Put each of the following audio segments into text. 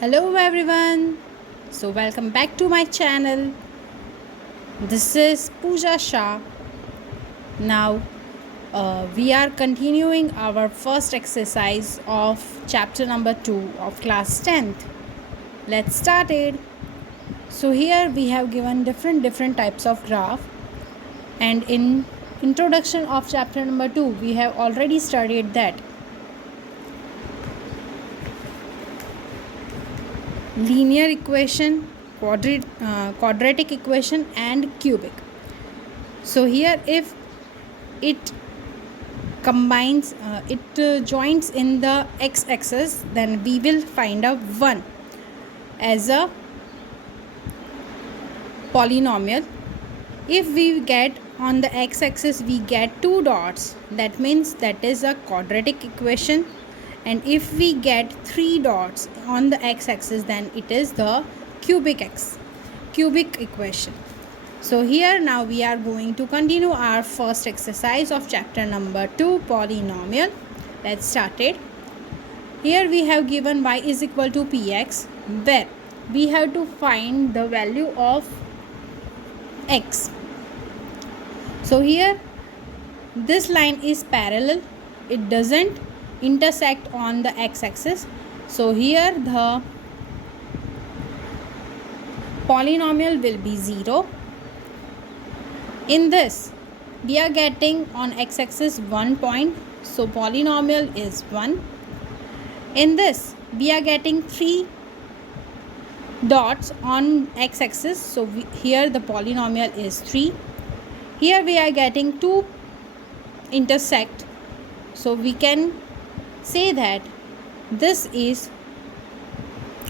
Hello everyone. So welcome back to my channel. This is Pooja Shah. Now we are continuing our first exercise of chapter number 2 of class 10th. Let's start it. So here we have given different types of graph, and in introduction of chapter number 2 we have already studied that linear equation, quadratic equation and cubic. So here if it combines it joins in the x-axis, then we will find a 1 as a polynomial. If we get on the x-axis we get 2 dots, that means that is a quadratic equation, and if we get 3 dots on the x-axis then it is the cubic equation. So here now we are going to continue our first exercise of chapter number 2, polynomial. Let's start it. Here we have given y is equal to px, where we have to find the value of x. So here this line is parallel, it doesn't intersect on the x-axis. So here the polynomial will be 0. In this we are getting on x-axis 1 point, so polynomial is 1. In this we are getting 3 dots on x-axis, so here the polynomial is 3. Here we are getting 2 intersect, so we can say that this is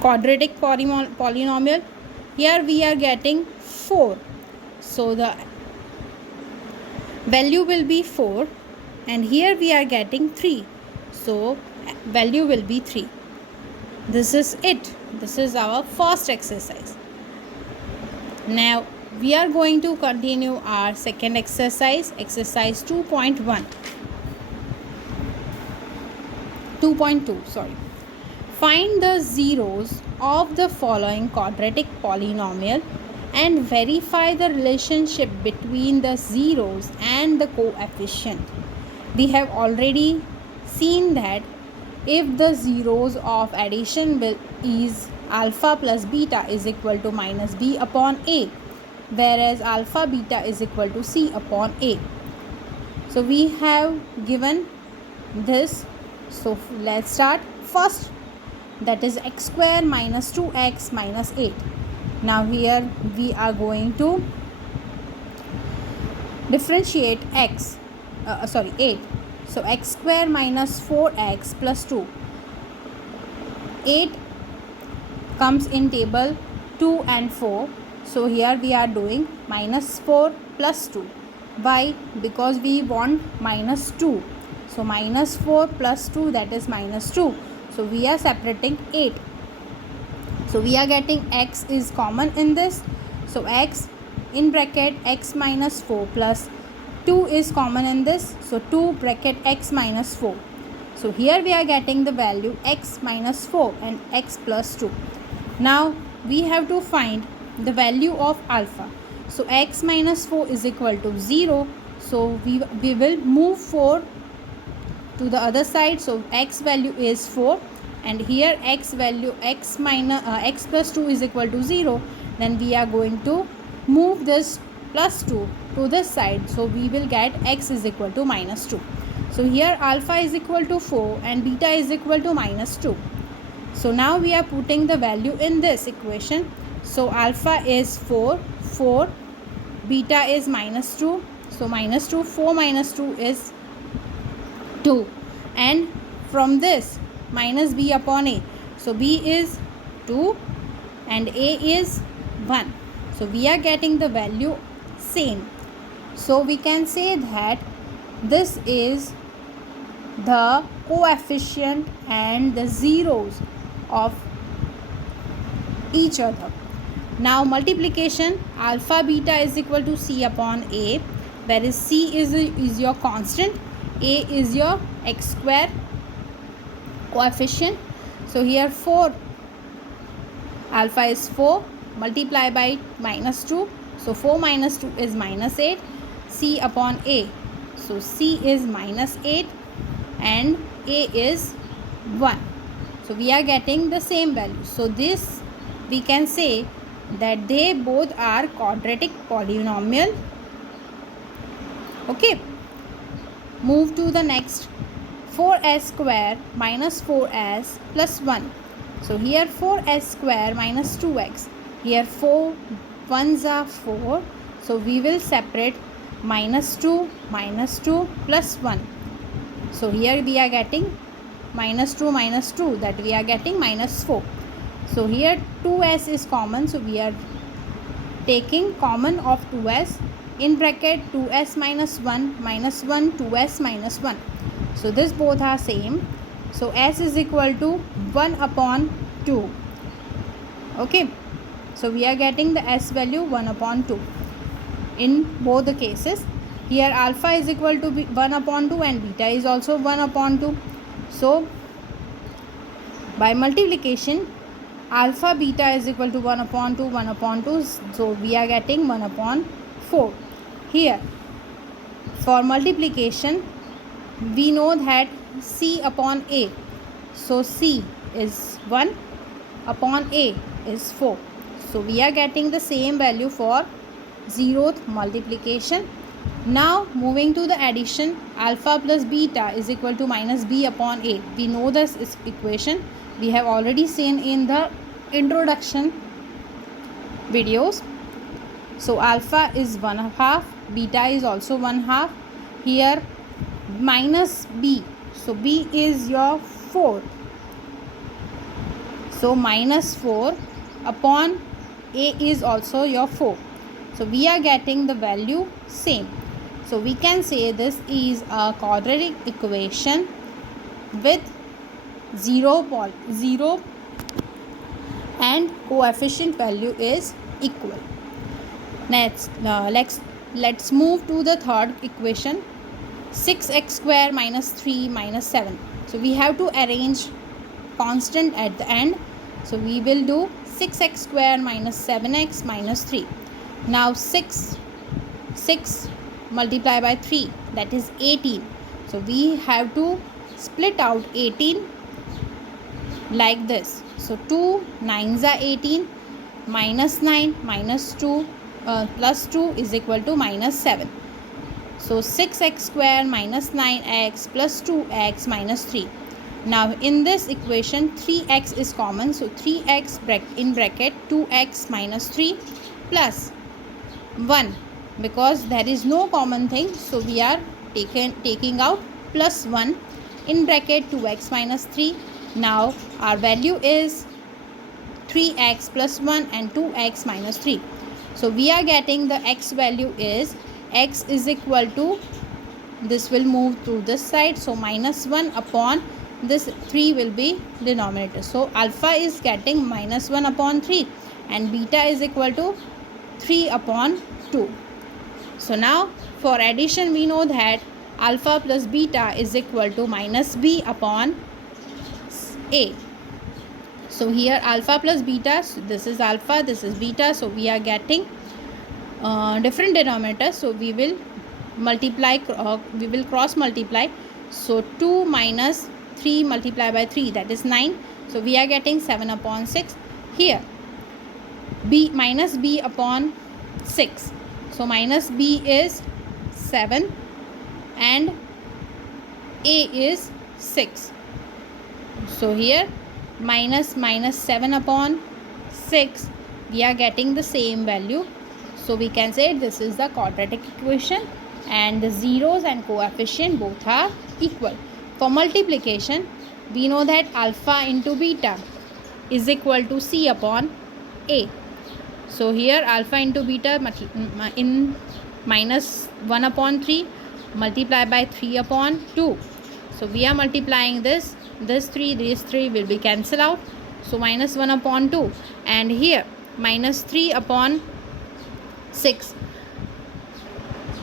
quadratic polynomial. Here we are getting 4, so the value will be 4, and here we are getting 3, so value will be 3. This is it. This is our first exercise. Now we are going to continue our second exercise, exercise 2.2. Find the zeros of the following quadratic polynomial and verify the relationship between the zeros and the coefficient. We have already seen that if the zeros of addition is alpha plus beta is equal to minus b upon a, whereas alpha beta is equal to c upon a. So we have given this. So let's start first, that is x square minus 2x minus 8. Now here we are going to differentiate 8. So x square minus 4x plus 2. 8 comes in table 2 and 4. So here we are doing minus 4 plus 2. Why? Because we want minus 2. So minus 4 plus 2, that is minus 2. So we are separating 8. So we are getting x is common in this. So x in bracket x minus 4 plus 2 is common in this. So 2 bracket x minus 4. So here we are getting the value x minus 4 and x plus 2. Now we have to find the value of alpha. So x minus 4 is equal to 0. So we will move 4 to the other side. So x value is 4, and here x value x plus 2 is equal to 0. Then we are going to move this plus 2 to this side. So we will get x is equal to minus 2. So here alpha is equal to 4 and beta is equal to minus 2. So now we are putting the value in this equation. So alpha is 4, beta is minus 2. So minus 2, 4 minus 2 is 2, and from this minus b upon a. So b is 2 and a is 1. So we are getting the value same. So we can say that this is the coefficient and the zeros of each other. Now multiplication, alpha beta is equal to c upon a, whereas c is your constant, a is your x square coefficient. So here 4 Alpha is 4, multiply by minus 2. So 4 minus 2 is minus 8. C upon A. So C is minus 8 and A is 1. So we are getting the same value. So this we can say that they both are quadratic polynomial. Okay. Move to the next. 4s square minus 4s plus 1. So here 4s square minus 2x. Here 4 ones are 4. So we will separate minus 2 plus 1. So here we are getting minus 2 that we are getting minus 4. So here 2s is common. So we are taking common of 2s. In bracket 2s minus 1 2s minus 1. So this both are same. So s is equal to 1 upon 2. Okay. So we are getting the s value 1 upon 2 in both the cases. Here alpha is equal to 1 upon 2 and beta is also 1 upon 2. So by multiplication, alpha beta is equal to 1 upon 2, 1 upon 2. So we are getting 1 upon 4. Here for multiplication, we know that C upon A. So C is 1 upon A is 4. So we are getting the same value for 0th multiplication. Now moving to the addition, alpha plus beta is equal to minus b upon a. We know this equation. We have already seen in the introduction videos. So alpha is 1/2, beta is also 1/2. Here minus b. So b is your 4. So minus 4 upon a is also your 4. So we are getting the value same. So we can say this is a quadratic equation with 0 and coefficient value is equal. Next, let's move to the third equation. 6x square minus 3 minus 7. So we have to arrange constant at the end. So we will do 6x square minus 7x minus 3. Now 6 multiply by 3, that is 18. So we have to split out 18 like this. So 2 9s are 18, minus 9 minus 2 plus 2 is equal to minus 7. So 6x square minus 9x plus 2x minus 3. Now in this equation 3x is common. So 3x in bracket 2x minus 3 plus 1, because there is no common thing. So we are taking out plus 1 in bracket 2x minus 3. Now our value is 3x plus 1 and 2x minus 3. So we are getting the x value is x is equal to, this will move to this side. So minus 1 upon this 3 will be denominator. So alpha is getting minus 1 upon 3 and beta is equal to 3 upon 2. So now for addition, we know that alpha plus beta is equal to minus b upon a. So here alpha plus beta, so this is alpha, this is beta. So we are getting different denominators. So we will multiply, we will cross multiply. So 2 minus 3 multiply by 3, that is 9. So we are getting 7 upon 6. Here b minus b upon 6. So minus b is 7 and a is 6. So here minus 7 upon 6, we are getting the same value. So we can say this is the quadratic equation and the zeros and coefficient both are equal. For multiplication, we know that alpha into beta is equal to c upon a. So here alpha into beta in minus 1 upon 3 multiply by 3 upon 2. So we are multiplying this 3, these 3 will be cancelled out. So minus 1 upon 2 and here minus 3 upon 6.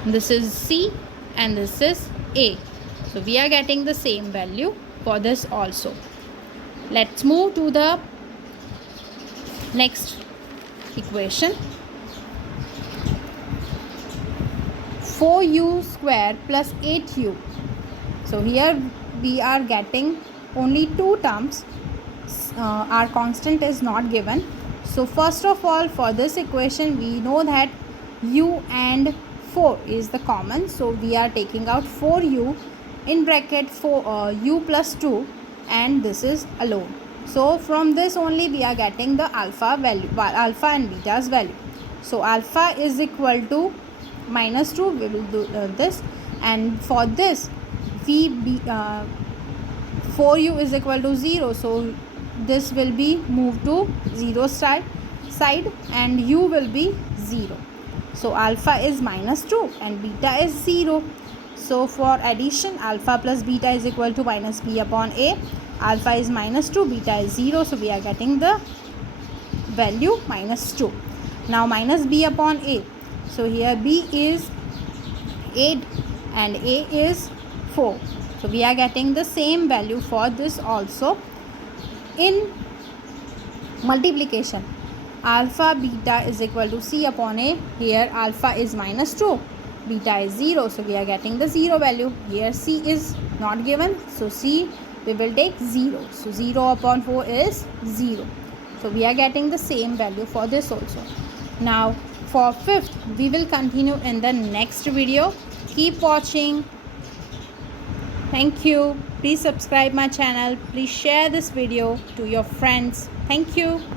This is C and this is A. So we are getting the same value for this also. Let's move to the Next equation, 4u square plus 8u. So here we are getting only two terms. Our constant is not given. So first of all, for this equation we know that u and 4 is the common. So we are taking out 4u in bracket 4 u plus 2, and this is alone. So from this only we are getting the alpha value, alpha and beta's value. So alpha is equal to minus 2. We will do this, and for this we 4u is equal to 0. So this will be moved to 0 side, and u will be 0. So alpha is minus 2 and beta is 0. So for addition, alpha plus beta is equal to minus b upon a. Alpha is minus 2, beta is 0. So we are getting the value minus 2. Now minus b upon a. So here b is 8 and a is 4. So we are getting the same value for this also. In multiplication, alpha beta is equal to c upon a. Here alpha is minus 2, beta is 0. So we are getting the 0 value. Here c is not given, so c we will take 0. So 0 upon 4 is 0. So we are getting the same value for this also. Now for fifth, we will continue in the next video. Keep watching. Thank you. Please subscribe my channel. Please share this video to your friends. Thank you.